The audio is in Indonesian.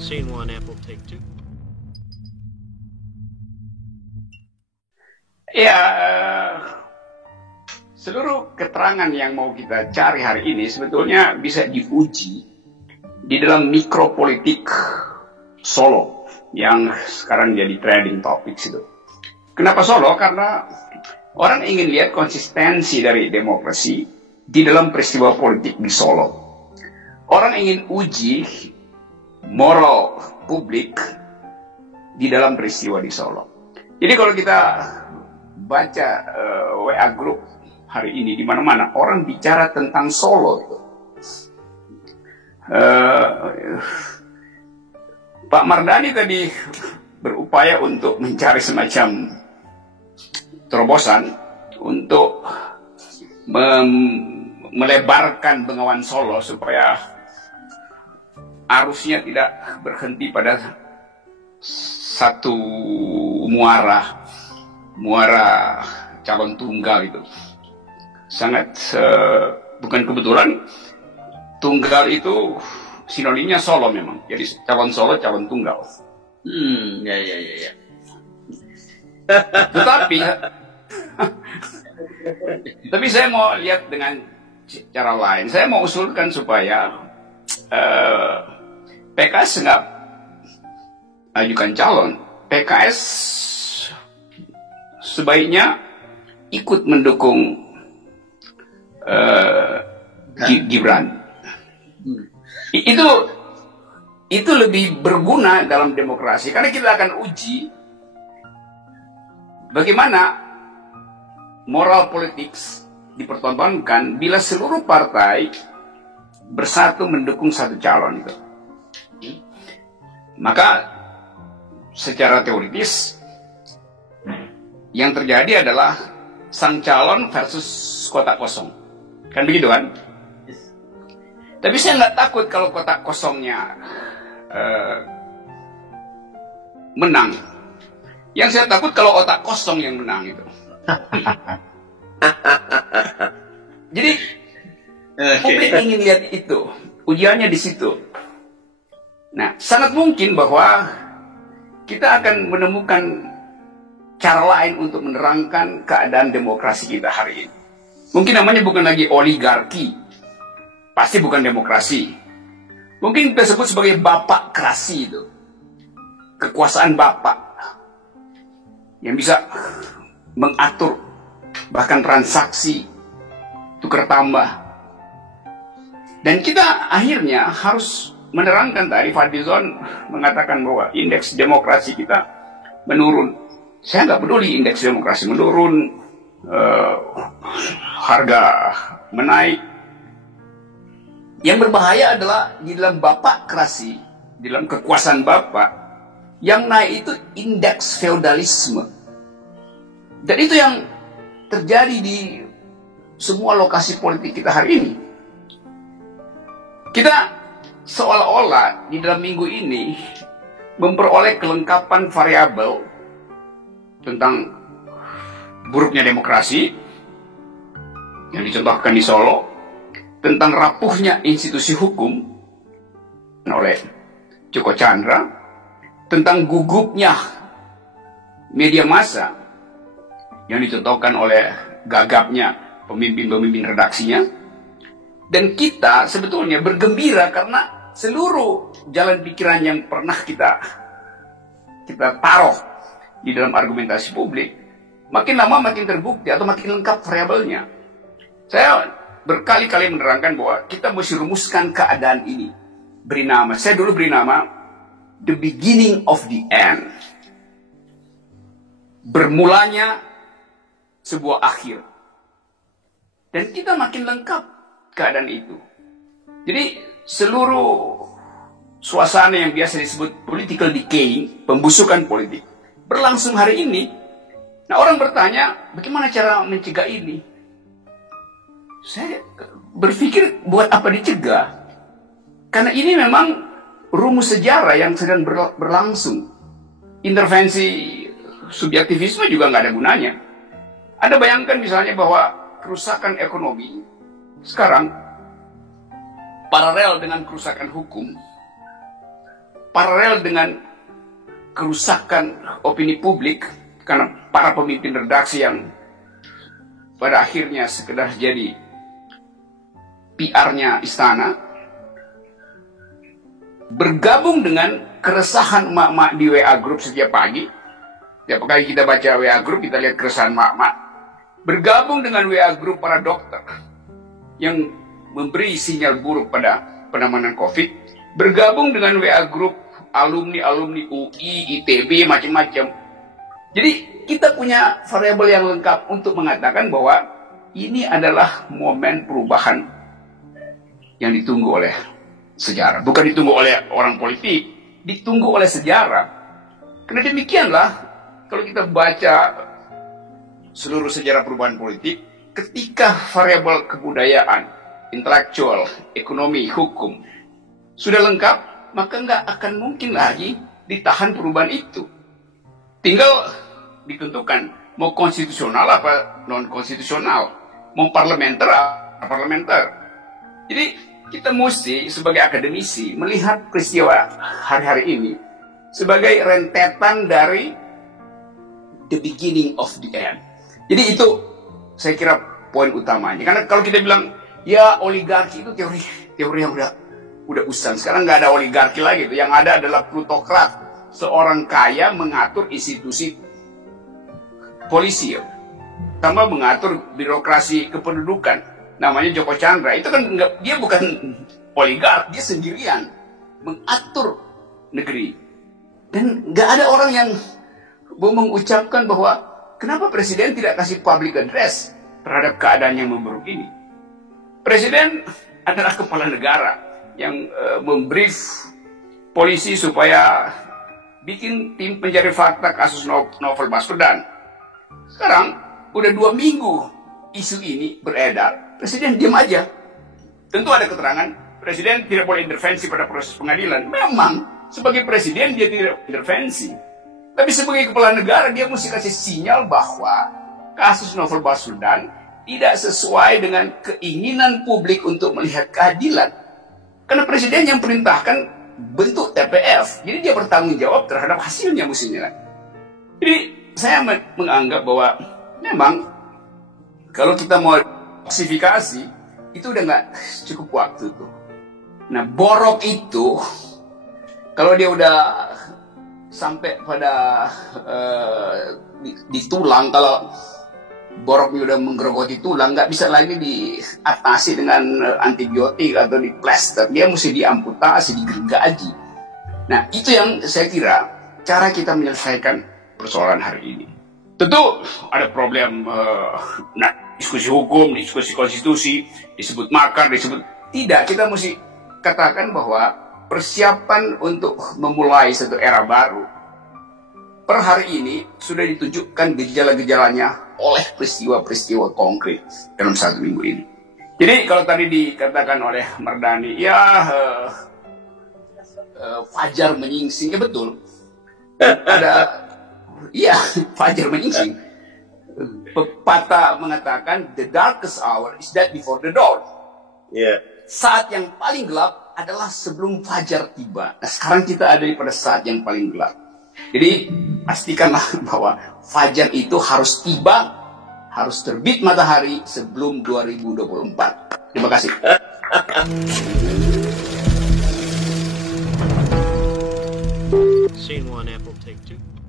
Scene one, Apple, take two. Ya, seluruh keterangan yang mau kita cari hari ini sebetulnya bisa diuji di dalam mikropolitik Solo yang sekarang jadi trending topic itu. Kenapa Solo? Karena orang ingin lihat konsistensi dari demokrasi di dalam peristiwa politik di Solo. Orang ingin uji moral publik di dalam peristiwa di Solo. Jadi kalau kita baca WA Group hari ini di mana-mana orang bicara tentang Solo itu. Pak Mardhani tadi berupaya untuk mencari semacam terobosan untuk melebarkan Bengawan Solo supaya arusnya tidak berhenti pada satu muara calon tunggal itu. Sangat bukan kebetulan tunggal itu sinonimnya Solo memang. Jadi calon Solo, calon tunggal. Ya. Tapi saya mau lihat dengan cara lain. Saya mau usulkan supaya PKS nggak ajukan calon. PKS sebaiknya ikut mendukung Gibran. Itu lebih berguna dalam demokrasi karena kita akan uji bagaimana moral politik dipertontonkan bila seluruh partai bersatu mendukung satu calon itu. Maka secara teoritis yang terjadi adalah sang calon versus kotak kosong. Kan begitu kan? Tapi saya nggak takut kalau kotak kosongnya menang. Yang saya takut kalau otak kosong yang menang itu. Jadi publik ingin lihat itu. Ujiannya di situ. Nah, sangat mungkin bahwa kita akan menemukan cara lain untuk menerangkan keadaan demokrasi kita hari ini. Mungkin namanya bukan lagi oligarki. Pasti bukan demokrasi. Mungkin kita sebut sebagai bapak krasi itu. Kekuasaan bapak. Yang bisa mengatur bahkan transaksi tukar tambah. Dan kita akhirnya harus menerangkan tadi Fadlizon mengatakan bahwa indeks demokrasi kita menurun. Saya nggak peduli indeks demokrasi menurun, harga menaik. Yang berbahaya adalah di dalam bapak krasi, di dalam kekuasaan bapak, yang naik itu indeks feodalisme. Dan itu yang terjadi di semua lokasi politik kita hari ini. Kita seolah-olah di dalam minggu ini memperoleh kelengkapan variabel tentang buruknya demokrasi yang dicontohkan di Solo, tentang rapuhnya institusi hukum oleh Joko Chandra, tentang gugupnya media massa yang dicontohkan oleh gagapnya pemimpin-pemimpin redaksinya. Dan kita sebetulnya bergembira karena seluruh jalan pikiran yang pernah kita taruh di dalam argumentasi publik makin lama makin terbukti atau makin lengkap variabelnya. Saya berkali-kali menerangkan bahwa kita mesti rumuskan keadaan ini. Saya dulu beri nama the beginning of the end. Bermulanya sebuah akhir. Dan kita makin lengkap keadaan itu. Jadi seluruh suasana yang biasa disebut political decay, pembusukan politik, berlangsung hari ini. Nah, orang bertanya, bagaimana cara mencegah ini? Saya berpikir buat apa dicegah? Karena ini memang rumus sejarah yang sedang berlangsung. Intervensi subjektivisme juga nggak ada gunanya. Anda bayangkan misalnya bahwa kerusakan ekonomi Sekarang, paralel dengan kerusakan hukum, paralel dengan kerusakan opini publik, karena para pemimpin redaksi yang pada akhirnya sekedar jadi PR-nya istana, bergabung dengan keresahan emak-emak di WA Group setiap pagi. Setiap kali kita baca WA Group, kita lihat keresahan emak-emak. Bergabung dengan WA Group para dokter yang memberi sinyal buruk pada penanganan COVID. Bergabung dengan WA Group alumni-alumni UI, ITB, macam-macam. Jadi kita punya variabel yang lengkap untuk mengatakan bahwa ini adalah momen perubahan yang ditunggu oleh sejarah. Bukan ditunggu oleh orang politik, ditunggu oleh sejarah. Karena demikianlah, kalau kita baca seluruh sejarah perubahan politik, ketika variabel kebudayaan, intelektual, ekonomi, hukum sudah lengkap, maka nggak akan mungkin lagi ditahan perubahan itu. Tinggal ditentukan mau konstitusional apa non konstitusional, mau parlementer apa parlementer. Jadi kita mesti sebagai akademisi melihat peristiwa hari-hari ini sebagai rentetan dari the beginning of the end. Jadi itu saya kira poin utamanya. Karena kalau kita bilang ya oligarki itu teori yang udah usang. Sekarang nggak ada oligarki lagi. Yang ada adalah plutokrat, seorang kaya mengatur institusi polisi, tambah mengatur birokrasi kependudukan. Namanya Joko Chandra. Itu kan dia bukan oligark, dia sendirian mengatur negeri. Dan nggak ada orang yang mengucapkan bahwa kenapa presiden tidak kasih public address terhadap keadaan yang memburuk ini. Presiden adalah kepala negara yang membrief polisi supaya bikin tim pencari fakta kasus Novel Baswedan. Sekarang udah 2 minggu isu ini beredar, presiden diam aja. Tentu ada keterangan, presiden tidak boleh intervensi pada proses pengadilan. Memang sebagai presiden dia tidak intervensi. Tapi sebagai kepala negara dia mesti kasih sinyal bahwa kasus Novel Baswedan tidak sesuai dengan keinginan publik untuk melihat keadilan. Karena presiden yang perintahkan bentuk TPF, jadi dia bertanggung jawab terhadap hasilnya mestinya. Jadi saya menganggap bahwa memang kalau kita mau falsifikasi itu udah nggak cukup waktu tuh. Nah borok itu kalau dia udah sampai pada di tulang, kalau boroknya udah menggerogoti tulang, nggak bisa lagi diatasi dengan antibiotik atau di plester. Dia mesti diamputasi, digergaji. Nah itu yang saya kira cara kita menyelesaikan persoalan hari ini. Tentu ada problem diskusi hukum, diskusi konstitusi, disebut makar, disebut tidak. Kita mesti katakan bahwa persiapan untuk memulai satu era baru per hari ini sudah ditunjukkan gejala-gejalanya oleh peristiwa-peristiwa konkret dalam 1 minggu ini. Jadi kalau tadi dikatakan oleh Mardani, ya fajar menyingsing, ya betul. Iya, fajar menyingsing. Pepatah mengatakan the darkest hour is that before the dawn. Yeah. Saat yang paling gelap adalah sebelum fajar tiba. Nah, sekarang kita ada pada saat yang paling gelap. Jadi pastikanlah bahwa fajar itu harus tiba, harus terbit matahari sebelum 2024. Terima kasih. Scene 1, Apple, take 2.